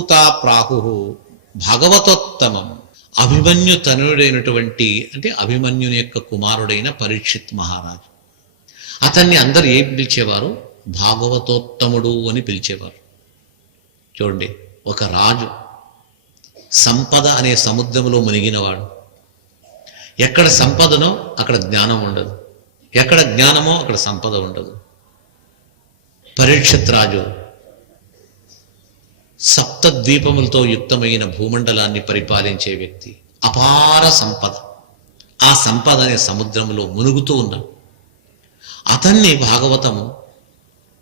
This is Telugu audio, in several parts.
సూత ప్రాహు భాగవతోత్తమం. అభిమన్యు తనయుడైనటువంటి అంటే అభిమన్యుని యొక్క కుమారుడైన పరీక్షిత్ మహారాజు. అతన్ని అందరు ఏం పిలిచేవారు? భాగవతోత్తముడు అని పిలిచేవారు. చూడండి, ఒక రాజు సంపద అనే సముద్రంలో మునిగినవాడు. ఎక్కడ సంపదనో అక్కడ జ్ఞానం ఉండదు, ఎక్కడ జ్ఞానమో అక్కడ సంపద ఉండదు. పరీక్షిత్ రాజు సప్తద్వీపములతో యుక్తమైన భూమండలాన్ని పరిపాలించే వ్యక్తి. అపార సంపద, ఆ సంపద అనే సముద్రంలో మునుగుతూ ఉన్నాడు. అతన్ని భాగవతము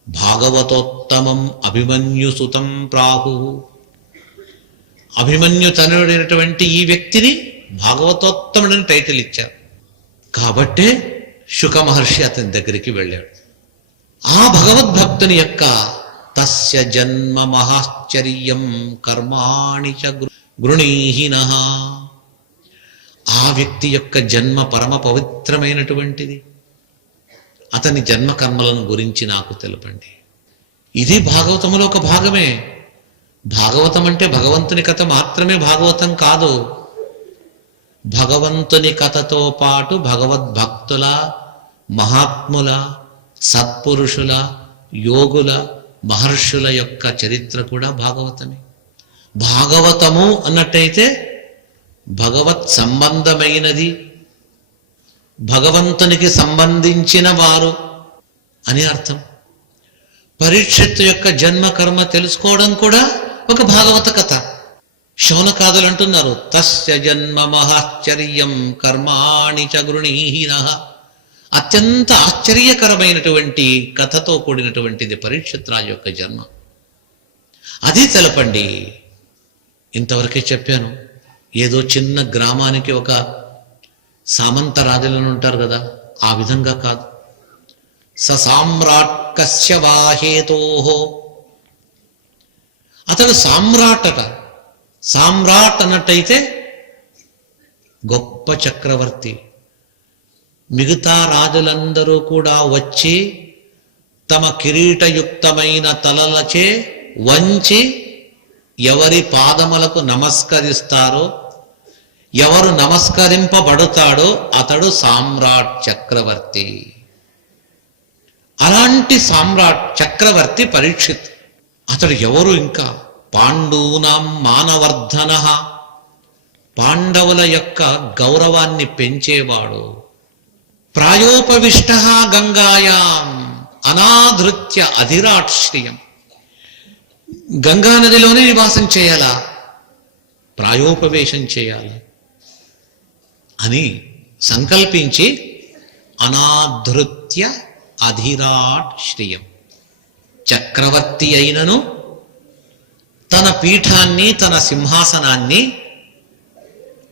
భాగవతోత్తమం అభిమన్యు సుతం ప్రాహు. అభిమన్యు తనయుడైనటువంటి ఈ వ్యక్తిని భాగవతోత్తముడని టైటిల్ ఇచ్చారు. కాబట్టే శుక మహర్షి అతని దగ్గరికి వెళ్ళాడు. ఆ భగవద్భక్తుని యొక్క తస్య జన్మ మహాశ్చర్యం కర్మాణి చ గృణీహినః. ఆ వ్యక్తి యొక్క జన్మ పరమ పవిత్రమైనటువంటిది. అతని జన్మ కర్మలను గురించి నాకు తెలపండి. ఇది భాగవతములో ఒక భాగమే. భాగవతం అంటే భగవంతుని కథ మాత్రమే భాగవతం కాదు. భగవంతుని కథతో పాటు భగవద్భక్తుల, మహాత్ముల, సత్పురుషుల, యోగుల, మహర్షుల యొక్క చరిత్ర కూడా భాగవతమే. భాగవతము అన్నట్టయితే భగవత్ సంబంధమైనది, భగవంతునికి సంబంధించిన వారు అని అర్థం. పరీక్షిత్తు యొక్క జన్మ కర్మ తెలుసుకోవడం కూడా ఒక భాగవత కథ. శౌనకాదులు అంటున్నారు, తస్య జన్మ మహాశ్చర్యం కర్మాణి చ గృణీహినః. అత్యంత ఆశ్చర్యకరమైనటువంటి కథతో కూడినటువంటిది పరీక్షిత్ రాజు యొక్క జన్మ. అది తెలపండి. ఇంతవరకే చెప్పాను. ఏదో చిన్న గ్రామానికి ఒక సామంత రాజులను ఉంటారు కదా, ఆ విధంగా కాదు. సామ్రాట్ కస్య వాహేతోహో. అతడు సామ్రాట్ అట. సామ్రాట్ అన్నట్టయితే గొప్ప చక్రవర్తి. మిగతా రాజులందరూ కూడా వచ్చి తమ కిరీటయుక్తమైన తలలచే వంచి ఎవరి పాదములకు నమస్కరిస్తారో, ఎవరు నమస్కరింపబడతాడో అతడు సామ్రాట్ చక్రవర్తి. అలాంటి సామ్రాట్ చక్రవర్తి పరీక్షిత్. అతడు ఎవరు? ఇంకా పాండూనాం మానవర్ధనః. పాండవుల యొక్క గౌరవాన్ని పెంచేవాడు. ప్రాయోపవిష్టః గంగాయాం అనాధృత్య అధిరాట్శ్రియం. గంగా నదిలోనే నివాసం చేయాలా, ప్రాయోపవేశం చేయాలి అని సంకల్పించి అనాధృత్య అధిరాట్ శ్రియం. చక్రవర్తి అయినను తన పీఠాన్ని, తన సింహాసనాన్ని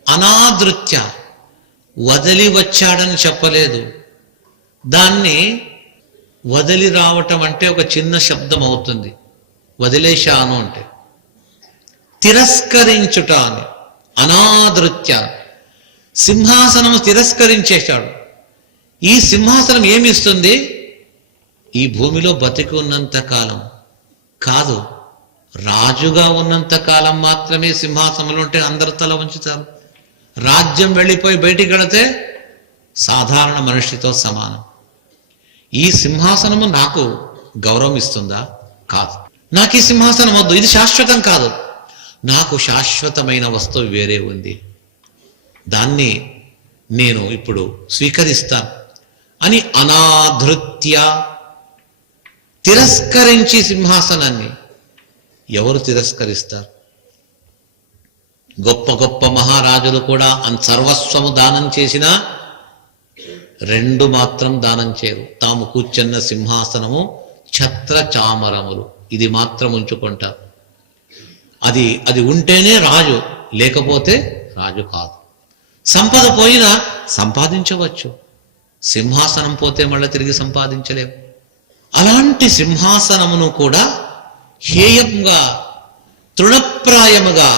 అనాదృత్య వదిలి వచ్చాడని చెప్పలేదు. దాన్ని వదిలి రావటం అంటే ఒక చిన్న శబ్దం అవుతుంది. వదిలేశాను అంటే తిరస్కరించుట అని. అనాదృత్య సింహాసనం తిరస్కరించేశాడు. ఈ సింహాసనం ఏమిస్తుంది? ఈ భూమిలో బతికి ఉన్నంత కాలం కాదు, రాజుగా ఉన్నంత కాలం మాత్రమే సింహాసనంలో ఉంటే అందరు తల వంచుతారు. రాజ్యం వెళ్ళిపోయి బయటికి వెళితే సాధారణ మనిషితో సమానం. ఈ సింహాసనము నాకు గౌరవం ఇస్తుందా? కాదు. నాకు ఈ సింహాసనం వద్దు, ఇది శాశ్వతం కాదు. నాకు శాశ్వతమైన వస్తువు వేరే ఉంది, దాన్ని నేను ఇప్పుడు స్వీకరిస్తాను అని అనాధృత్య తిరస్కరించి సింహాసనాన్ని. ఎవరు తిరస్కరిస్తారు? గొప్ప గొప్ప మహారాజులు కూడా సర్వస్వము దానం చేసినా రెండు మాత్రం దానం చేయరు. తాము కూర్చున్న సింహాసనము, ఛత్ర చామరములు, ఇది మాత్రం ఉంచుకుంటారు. అది ఉంటేనే రాజు, లేకపోతే రాజు కాదు. సంపద పోయినా సంపాదించవచ్చు, సింహాసనం పోతే మళ్ళీ తిరిగి సంపాదించలేము. అలాంటి సింహాసనమును కూడా హేయంగా, తృణప్రాయముగా,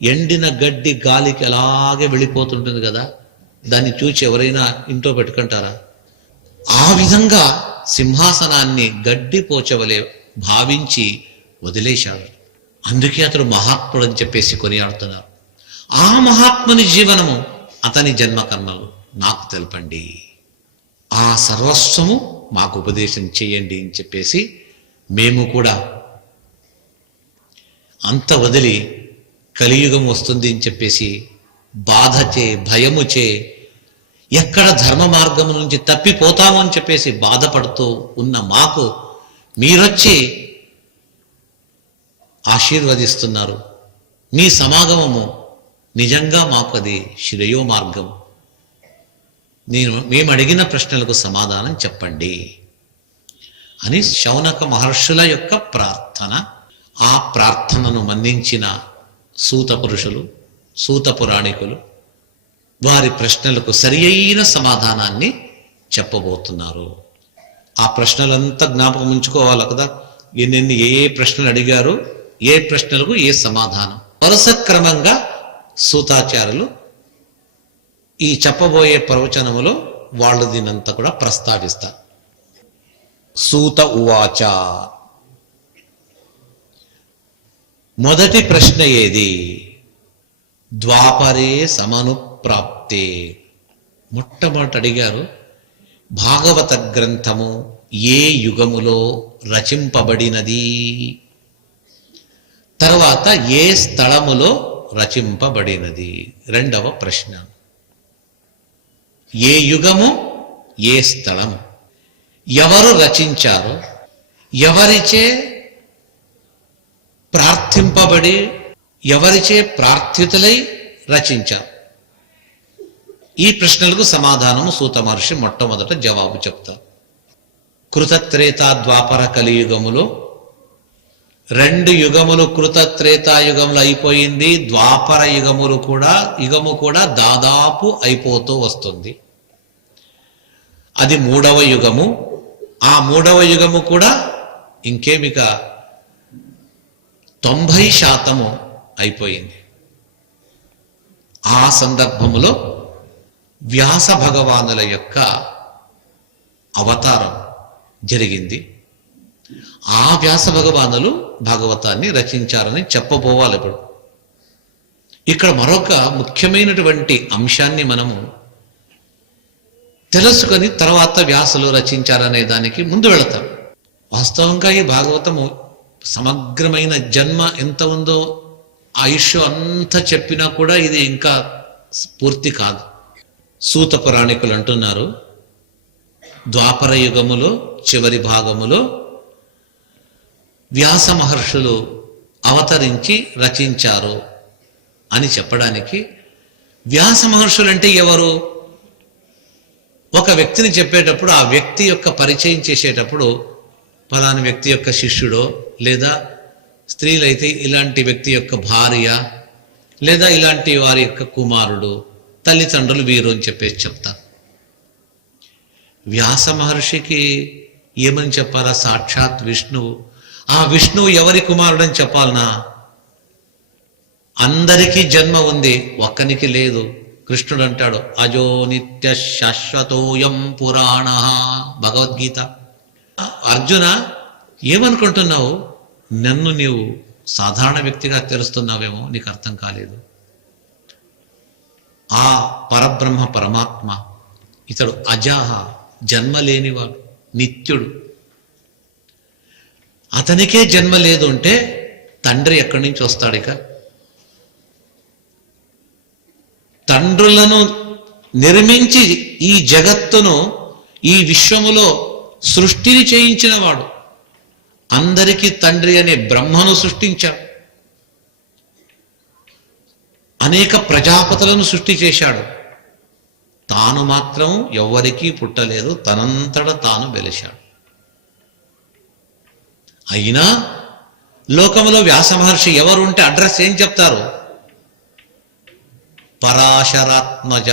ఎండిన గడ్డి గాలికి అలాగే వెళ్ళిపోతుంటుంది కదా, దాన్ని చూచి ఎవరైనా ఇంట్లో పెట్టుకుంటారా? ఆ విధంగా సింహాసనాన్ని గడ్డి పోచవలే భావించి వదిలేశాడు. అందుకే అతడు మహాత్ముడు అని చెప్పేసి కొనియాడుతున్నారు. ఆ మహాత్ముని జీవనము, అతని జన్మకర్మలు నాకు తెలపండి, ఆ సర్వస్వము మాకు ఉపదేశం చేయండి అని చెప్పేసి మేము కూడా అంత వదిలి కలియుగం వస్తుంది అని చెప్పేసి బాధచే, భయముచే, ఎక్కడ ధర్మ మార్గం నుంచి తప్పిపోతామో అని చెప్పేసి బాధపడుతూ ఉన్న మాకు మీరొచ్చి ఆశీర్వదిస్తున్నారు. మీ సమాగమము నిజంగా మాకు అది శ్రేయో మార్గం. మేము అడిగిన ప్రశ్నలకు సమాధానం చెప్పండి అని శౌనక మహర్షుల యొక్క ప్రార్థన. ఆ ప్రార్థనను మన్నించిన సూత పురుషులు, సూత పురాణికులు వారి ప్రశ్నలకు సరి అయిన సమాధానాన్ని చెప్పబోతున్నారు. ఆ ప్రశ్నలంతా జ్ఞాపకం ఉంచుకోవాలి కదా, ఎన్నెన్ని ఏ ప్రశ్నలు అడిగారు, ఏ ప్రశ్నలకు ఏ సమాధానం. వరుస క్రమంగా సూతాచార్యులు ఈ చెప్పబోయే ప్రవచనములో వాళ్ళు దీనంతా కూడా ప్రస్తావిస్తారు. సూత ఉవాచ, మొదటి ప్రశ్న ఏది? ద్వాపరే సమనుప్రాప్తే. మొట్టమొదటి అడిగారు, భాగవత గ్రంథము ఏ యుగములో రచింపబడినది, తర్వాత ఏ స్థలములో రచింపబడినది. రెండవ ప్రశ్న, ఏ యుగము, ఏ స్థలం, ఎవరు రచించారు, ఎవరిచే ప్రార్థింపబడి, ఎవరిచే ప్రార్థితులై రచించారు. ఈ ప్రశ్నలకు సమాధానము సూత మహర్షి మొట్టమొదట జవాబు చెప్తారు. కృతత్రేతా ద్వాపర కలియుగములో 2 యుగములు, కృతత్రేతాయుగములు అయిపోయింది, ద్వాపర యుగము కూడా దాదాపు అయిపోతూ వస్తుంది. అది 3వ యుగము. ఆ 3వ యుగము కూడా ఇంకేమిక 90% అయిపోయింది. ఆ సందర్భములో వ్యాస భగవానుల యొక్క అవతారం జరిగింది. ఆ వ్యాస భగవానులు భాగవతాన్ని రచించారని చెప్పబోవాలి. ఇప్పుడు ఇక్కడ మరొక ముఖ్యమైనటువంటి అంశాన్ని మనము తెలుసుకొని తర్వాత వ్యాసులు రచించారనే దానికి ముందు వెళతాం. వాస్తవంగా ఈ భాగవతము సమగ్రమైన జన్మ ఎంత ఉందో, ఆయుష్ అంతా చెప్పినా కూడా ఇది ఇంకా పూర్తి కాదు. సూత పురాణికులు అంటున్నారు, ద్వాపర యుగములో చివరి భాగములో వ్యాస మహర్షులు అవతరించి రచించారు అని చెప్పడానికి, వ్యాస మహర్షులు అంటే ఎవరు? ఒక వ్యక్తిని చెప్పేటప్పుడు ఆ వ్యక్తి యొక్క పరిచయం చేసేటప్పుడు ఫలాని వ్యక్తి యొక్క శిష్యుడో, లేదా స్త్రీలైతే ఇలాంటి వ్యక్తి యొక్క భార్య, లేదా ఇలాంటి వారి యొక్క కుమారుడు, తల్లిదండ్రులు వీరు అని చెప్పేసి చెప్తారు. వ్యాస మహర్షికి ఏమని చెప్పాలా? సాక్షాత్ విష్ణువు. ఆ విష్ణువు ఎవరి కుమారుడని చెప్పాలనా? అందరికీ జన్మ ఉంది, ఒక్కనికి లేదు. కృష్ణుడు అంటాడు, అజో నిత్య శాశ్వతోయం పురాణ, భగవద్గీత. అర్జున, ఏమనుకుంటున్నావు? నన్ను నీవు సాధారణ వ్యక్తిగా తెలుస్తున్నావేమో, నీకు అర్థం కాలేదు. ఆ పరబ్రహ్మ పరమాత్మ ఇతడు అజాహ, జన్మ లేనివాడు, నిత్యుడు. అతనికే జన్మ లేదు అంటే తండ్రి ఎక్కడి నుంచి వస్తాడు? ఇక తండ్రులను నిర్మించి ఈ జగత్తును, ఈ విశ్వములో సృష్టిని చేయించిన వాడు, అందరికీ తండ్రి అనే బ్రహ్మను సృష్టించాడు, అనేక ప్రజాపతులను సృష్టి చేశాడు. తాను మాత్రం ఎవ్వరికీ పుట్టలేదు, తనంతట తాను వెలిశాడు. అయినా లోకములో వ్యాస మహర్షి ఎవరు ఉంటే అడ్రస్ ఏం చెప్తారు? పరాశరాత్మజ.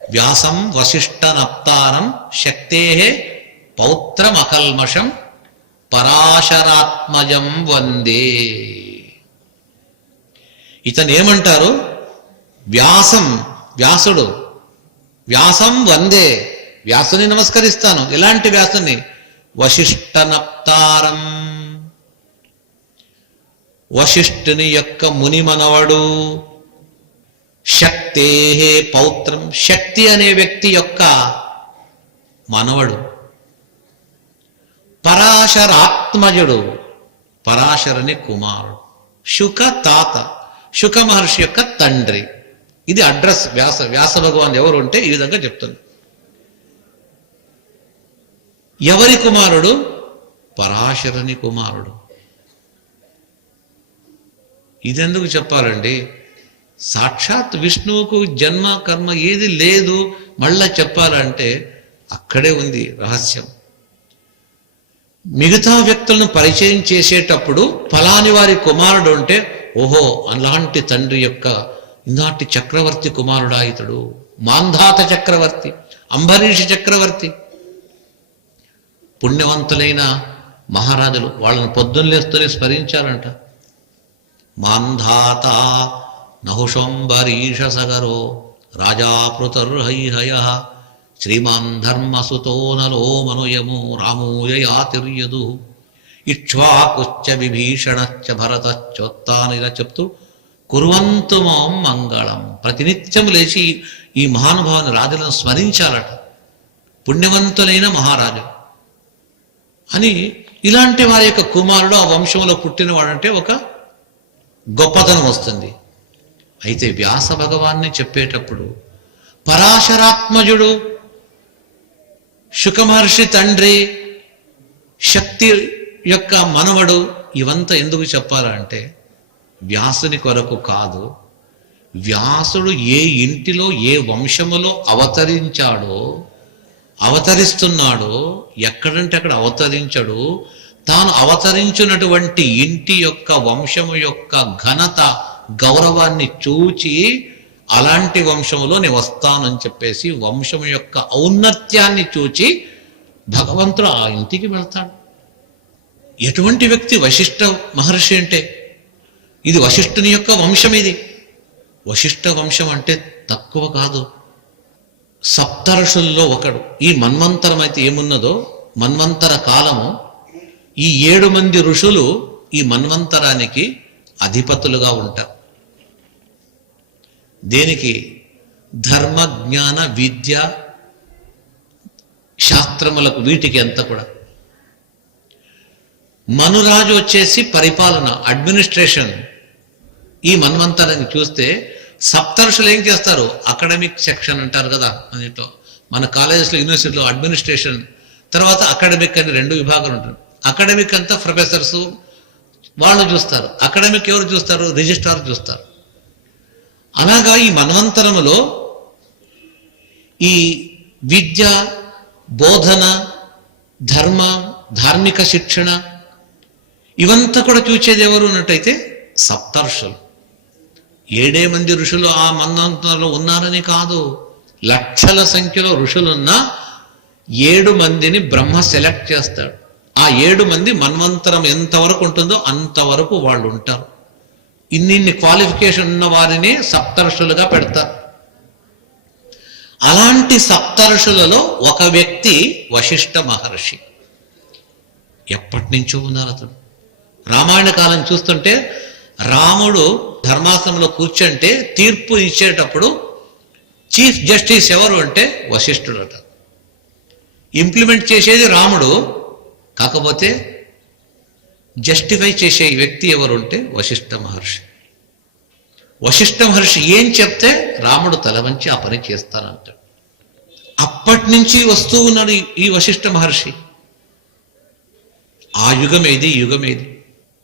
వ్యాసం వశిష్ఠనప్తారం శక్తే పౌత్రమకల్మషం పరాశరాత్మజం వందే. ఇతను ఏమంటారు? వ్యాసుడు, వ్యాసం వందే, వ్యాసుని నమస్కరిస్తాను. ఎలాంటి వ్యాసుని? వశిష్ఠనప్తారం. వశిష్ఠుని యొక్క ముని మనవడు. శక్తే పౌత్రం, శక్తి అనే వ్యక్తి యొక్క మనవడు. పరాశరాత్మజుడు, పరాశరుని కుమారుడు. శుక తాత, శుక మహర్షి యొక్క తండ్రి. ఇది అడ్రస్. వ్యాస భగవాన్ ఎవరు ఉంటే ఈ విధంగా చెప్తుంది. ఎవరి కుమారుడు? పరాశరుని కుమారుడు. ఇదెందుకు చెప్పాలండి? సాక్షాత్ విష్ణువుకు జన్మ కర్మ ఏది లేదు, మళ్ళా చెప్పాలంటే అక్కడే ఉంది రహస్యం. మిగతా వ్యక్తులను పరిచయం చేసేటప్పుడు ఫలాని వారి కుమారుడు అంటే, ఓహో అలాంటి తండ్రి యొక్క ఈనాటి చక్రవర్తి కుమారుడా ఇతడు, మాంధాత చక్రవర్తి, అంబరీష చక్రవర్తి. పుణ్యవంతులైన మహారాజులు వాళ్ళని పొద్దున్నేస్తూనే స్మరించారంట. మాంధాత నహుషంబరీష సగరో రాజాపృతర్హైహయ శ్రీమాన్ ధర్మసుతో నలో మనుయమో రామోయయాతిర్యదు ఇక్ష్వాకుశ్చ విభీషణశ్చ భరతశ్చోత్తాని ఇలా చెప్తూ కుర్వంతు మాం మంగళం. ప్రతినిత్యం లేచి ఈ మహానుభావుని రాజులను స్మరించాలట. పుణ్యవంతులైన మహారాజు అని. ఇలాంటి వారి యొక్క కుమారుడు ఆ వంశంలో పుట్టినవాడంటే ఒక గొప్పతనం వస్తుంది. అయితే వ్యాస భగవాన్ని చెప్పేటప్పుడు పరాశరాత్మజుడు, శుకమహర్షి తండ్రి, శక్తి యొక్క మనవడు, ఇవంతా ఎందుకు చెప్పాలంటే వ్యాసుని కొరకు కాదు. వ్యాసుడు ఏ ఇంటిలో ఏ వంశములో అవతరిస్తున్నాడో ఎక్కడంటే అక్కడ అవతరించడు. తాను అవతరించినటువంటి ఇంటి యొక్క వంశము యొక్క ఘనత గౌరవాన్ని చూచి అలాంటి వంశములో నేను వస్తానని చెప్పేసి వంశము యొక్క ఔన్నత్యాన్ని చూచి భగవంతుడు ఆ ఇంటికి వెళ్తాడు. ఎటువంటి వ్యక్తి వశిష్ఠ మహర్షి అంటే? ఇది వశిష్ఠుని యొక్క వంశం. ఇది వశిష్ఠ వంశం అంటే తక్కువ కాదు. సప్తఋషుల్లో ఒకడు. ఈ మన్వంతరం అయితే ఏమున్నదో, మన్వంతర కాలము, ఈ 7 మంది ఋషులు ఈ మన్వంతరానికి అధిపతులుగా ఉంటారు. దేనికి? ధర్మ, జ్ఞాన, విద్య, శాస్త్రములకు, వీటికి అంతా కూడా. మనురాజు వచ్చేసి పరిపాలన, అడ్మినిస్ట్రేషన్. ఈ మన్వంతరాన్ని చూస్తే సప్తర్షులు ఏం చేస్తారు? అకాడమిక్ సెక్షన్ అంటారు కదా అన్నింటిలో. మన కాలేజెస్లో, యూనివర్సిటీలో అడ్మినిస్ట్రేషన్, తర్వాత అకాడమిక్ అని 2 విభాగాలు ఉంటాయి. అకాడమిక్ అంతా ప్రొఫెసర్స్ వాళ్ళు చూస్తారు. అకాడమిక్ ఎవరు చూస్తారు? రిజిస్ట్రార్ చూస్తారు. అలాగా ఈ మన్వంతరములో ఈ విద్య, బోధన, ధర్మ, ధార్మిక శిక్షణ ఇవంతా కూడా చూచేది ఎవరు అన్నట్టయితే సప్తర్షులు. 7 మంది ఋషులు ఆ మన్వంతరంలో ఉన్నారని కాదు, లక్షల సంఖ్యలో ఋషులున్నా 7 మందిని బ్రహ్మ సెలెక్ట్ చేస్తాడు. ఆ 7 మంది మన్వంతరం ఎంతవరకు ఉంటుందో అంతవరకు వాళ్ళు ఉంటారు. ఇన్ని క్వాలిఫికేషన్ ఉన్న వారిని సప్తర్షులుగా పెడతారు. అలాంటి సప్తర్షులలో ఒక వ్యక్తి వశిష్ఠ మహర్షి. ఎప్పటి నుంచో ఉన్నారు అతడు. రామాయణ కాలం చూస్తుంటే రాముడు ధర్మాసనంలో కూర్చుంటే తీర్పు ఇచ్చేటప్పుడు చీఫ్ జస్టిస్ ఎవరు అంటే వశిష్ఠుడట. ఇంప్లిమెంట్ చేసేది రాముడు, కాకపోతే జస్టిఫై చేసే వ్యక్తి ఎవరు అంటే వశిష్ఠ మహర్షి. వశిష్ఠ మహర్షి ఏం చెప్తే రాముడు తల వంచి ఆ పని చేస్తానంటాడు. అప్పటి నుంచి వస్తూ ఉన్నాడు ఈ వశిష్ఠ మహర్షి. ఆ యుగమేది, యుగమేది.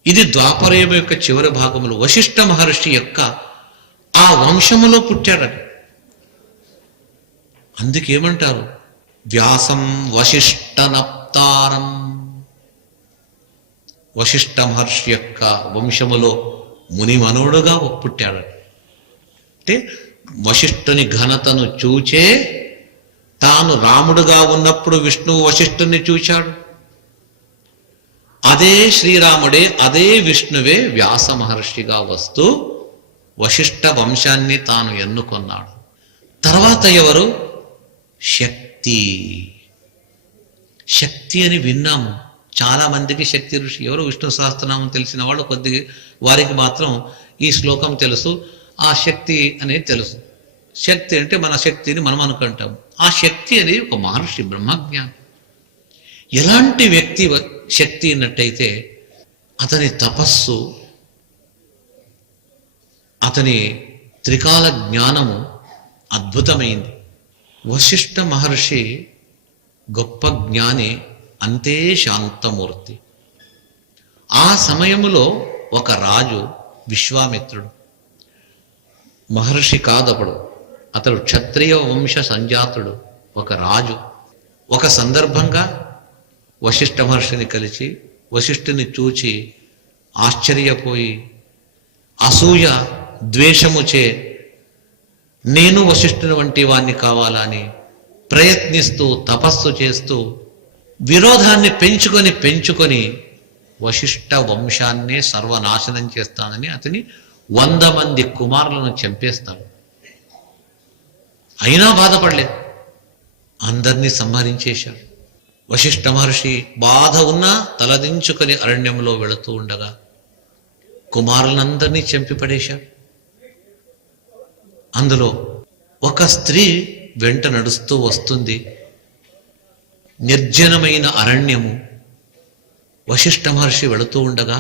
ఇది ద్వాపరయుగం యొక్క చివరి భాగంలో వశిష్ఠ మహర్షి యొక్క ఆ వంశములో పుట్టాడట. అందుకేమంటారు? వ్యాసం వశిష్ఠనప్తారం. వశిష్ఠ మహర్షి యొక్క వంశములో ముని మనవుడుగా పుట్టాడట. అంటే వశిష్ఠుని ఘనతను చూచే తాను రాముడుగా ఉన్నప్పుడు విష్ణువు వశిష్ఠుని చూచాడు. అదే శ్రీరాముడే, అదే విష్ణువే వ్యాస మహర్షిగా వస్తూ వశిష్ఠ వంశాన్ని తాను ఎన్నుకొన్నాడు. తర్వాత ఎవరు? శక్తి. శక్తి అని విన్నాము చాలామందికి శక్తి ఋషి ఎవరు విష్ణు సహస్రనామం తెలిసిన వాళ్ళు కొద్దిగా వారికి మాత్రం ఈ శ్లోకం తెలుసు, ఆ శక్తి అనేది తెలుసు. శక్తి అంటే మన శక్తిని మనం అనుకుంటాం. ఆ శక్తి అనేది ఒక మహర్షి, బ్రహ్మజ్ఞానం. ఎలాంటి వ్యక్తి శక్తి అన్నట్టయితే అతని తపస్సు, అతని త్రికాల జ్ఞానము అద్భుతమైంది. వశిష్ఠ మహర్షి గొప్ప జ్ఞాని, అంతే శాంతమూర్తి. ఆ సమయంలో ఒక రాజు విశ్వామిత్రుడు, మహర్షి కాదప్పుడు, అతడు క్షత్రియ వంశ సంజాతుడు, ఒక రాజు. ఒక సందర్భంగా వశిష్ఠ మహర్షిని కలిసి వశిష్ఠుని చూచి ఆశ్చర్యపోయి అసూయ ద్వేషముచే నేను వశిష్ఠుని వంటి వాణ్ణి కావాలని ప్రయత్నిస్తూ తపస్సు చేస్తూ విరోధాన్ని పెంచుకొని వశిష్ఠ వంశాన్నే సర్వనాశనం చేస్తానని అతని 100 మంది కుమారులను చంపేస్తాడు. అయినా బాధపడలేదు, అందరినీ సంహరించేశాడు. వశిష్ఠ మహర్షి బాధ ఉన్నా తలదించుకొని అరణ్యంలో వెళుతూ ఉండగా కుమారులందరినీ చంపిపడేశాడు. అందులో ఒక స్త్రీ వెంట నడుస్తూ వస్తుంది. నిర్జనమైన అరణ్యము. వశిష్ఠ మహర్షి వెళుతూ ఉండగా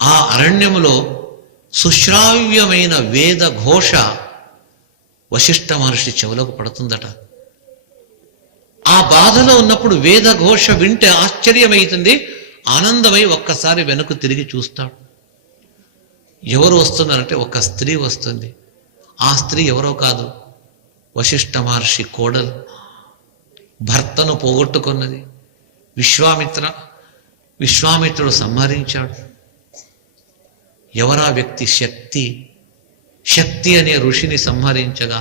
ఆ అరణ్యములో సుశ్రావ్యమైన వేద ఘోష వశిష్ఠ మహర్షి చెవులకు పడుతుందట. ఆ బాధలో ఉన్నప్పుడు వేద ఘోష వింటే ఆశ్చర్యమవుతుంది, ఆనందమై ఒక్కసారి వెనక్కు తిరిగి చూస్తాడు. ఎవరు వస్తున్నారంటే ఒక స్త్రీ వస్తుంది. ఆ స్త్రీ ఎవరో కాదు, వశిష్ఠ మహర్షి కోడలు. భర్తను పోగొట్టుకున్నది. విశ్వామిత్రుడు సంహరించాడు. ఎవరా వ్యక్తి? శక్తి అనే ఋషిని సంహరించగా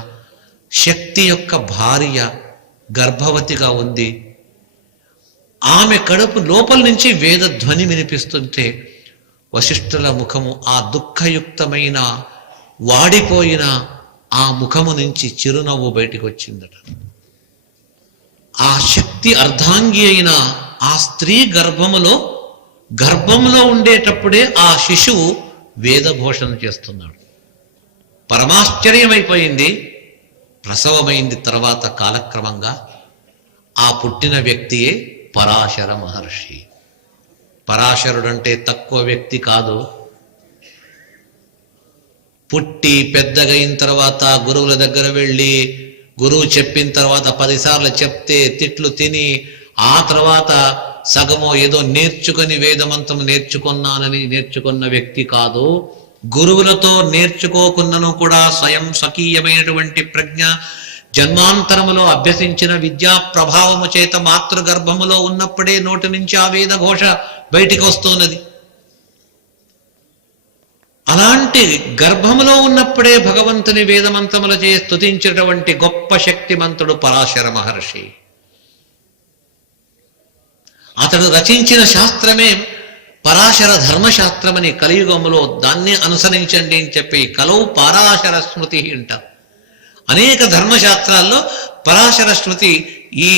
శక్తి యొక్క భార్య గర్భవతిగా ఉంది. ఆమె కడుపు లోపల నుంచి వేద ధ్వని వినిపిస్తుంటే వశిష్ఠుల ముఖము ఆ దుఃఖయుక్తమైన వాడిపోయిన ఆ ముఖము నుంచి చిరునవ్వు బయటికి వచ్చిందట. ఆ శక్తి అర్ధాంగి అయిన ఆ స్త్రీ గర్భంలో ఉండేటప్పుడే ఆ శిశువు వేదఘోషణ చేస్తున్నాడు. పరమాశ్చర్యమైపోయింది. ప్రసవమైంది. తర్వాత కాలక్రమంగా ఆ పుట్టిన వ్యక్తియే పరాశర మహర్షి. పరాశరుడంటే తక్కువ వ్యక్తి కాదు. పుట్టి పెద్దగైన తర్వాత గురువుల దగ్గర వెళ్ళి గురువు చెప్పిన తర్వాత 10 సార్లు చెప్తే తిట్లు తిని ఆ తర్వాత సగమో ఏదో నేర్చుకొని వేదమంత్రం నేర్చుకున్న వ్యక్తి కాదు. గురువులతో నేర్చుకోకున్నను కూడా స్వయం స్వకీయమైనటువంటి ప్రజ్ఞ జన్మాంతరములో అభ్యసించిన విద్యా ప్రభావము చేత మాతృగర్భములో ఉన్నప్పుడే నోటి నుంచి ఆ వేద ఘోష బయటికి వస్తున్నది. అలాంటి గర్భములో ఉన్నప్పుడే భగవంతుని వేదమంత్రములచే స్తుతించేటువంటి గొప్ప శక్తిమంతుడు పరాశర మహర్షి. అతడు రచించిన శాస్త్రమే పరాశర ధర్మశాస్త్రమని కలియుగములో దాన్ని అనుసరించండి అని చెప్పి కలవు పరాశర స్మృతి అంటారు. అనేక ధర్మశాస్త్రాల్లో పరాశర స్మృతి ఈ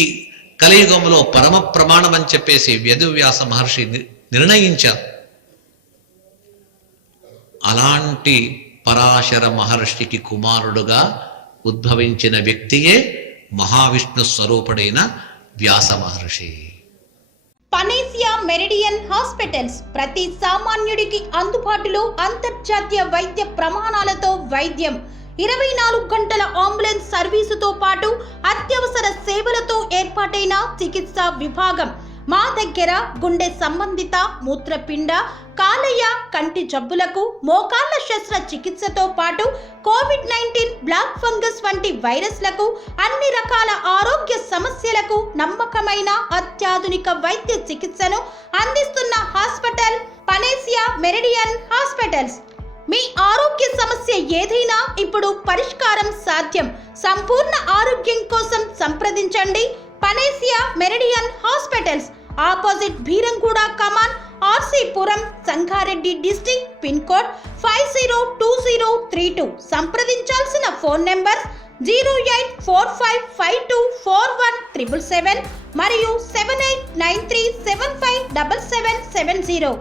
కలియుగంలో పరమ ప్రమాణం అని చెప్పేసి వేదవ్యాస మహర్షి నిర్ణయించారు. అలాంటి పరాశర మహర్షికి కుమారుడుగా ఉద్భవించిన వ్యక్తియే మహావిష్ణు స్వరూపుడైన వ్యాస మహర్షి. పనేసియా మెరిడియన్ హాస్పిటల్స్ ప్రతి సామాన్యుడికి అందుబాటులో అంతర్జాతీయ వైద్య ప్రమాణాలతో వైద్యం, 24 గంటల అంబులెన్స్ సర్వీసుతో పాటు అత్యవసర సేవలతో ఏర్పాటైన చికిత్సా విభాగం. మా దగ్గర గుండె సంబంధిత, మూత్రపిండ, కాలేయ, కంటి జబ్బులకు, మోకాళ్ల శస్త్ర చికిత్సతో పాటు కోవిడ్-19, బ్లాక్ ఫంగస్ వంటి వైరస్లకు, అన్ని రకాల ఆరోగ్య సమస్యలకు నమ్మకమైన అత్యాధునిక వైద్య చికిత్సను అందిస్తున్న హాస్పిటల్ పనేసియా మెరిడియన్ హాస్పిటల్స్. మీ ఆరోగ్య సమస్య ఏదైనా ఇప్పుడు పరిష్కారం సాధ్యం. సంపూర్ణ ఆరోగ్యం కోసం సంప్రదించండి Panacea Meridian hospitals, opposite Bheeramguda కమాన్, RC Puram, Sangareddy district, pin code 502032. సంప్రదించాల్సిన ఫోన్ నెంబర్ 0845524177 మరియు 7893757770.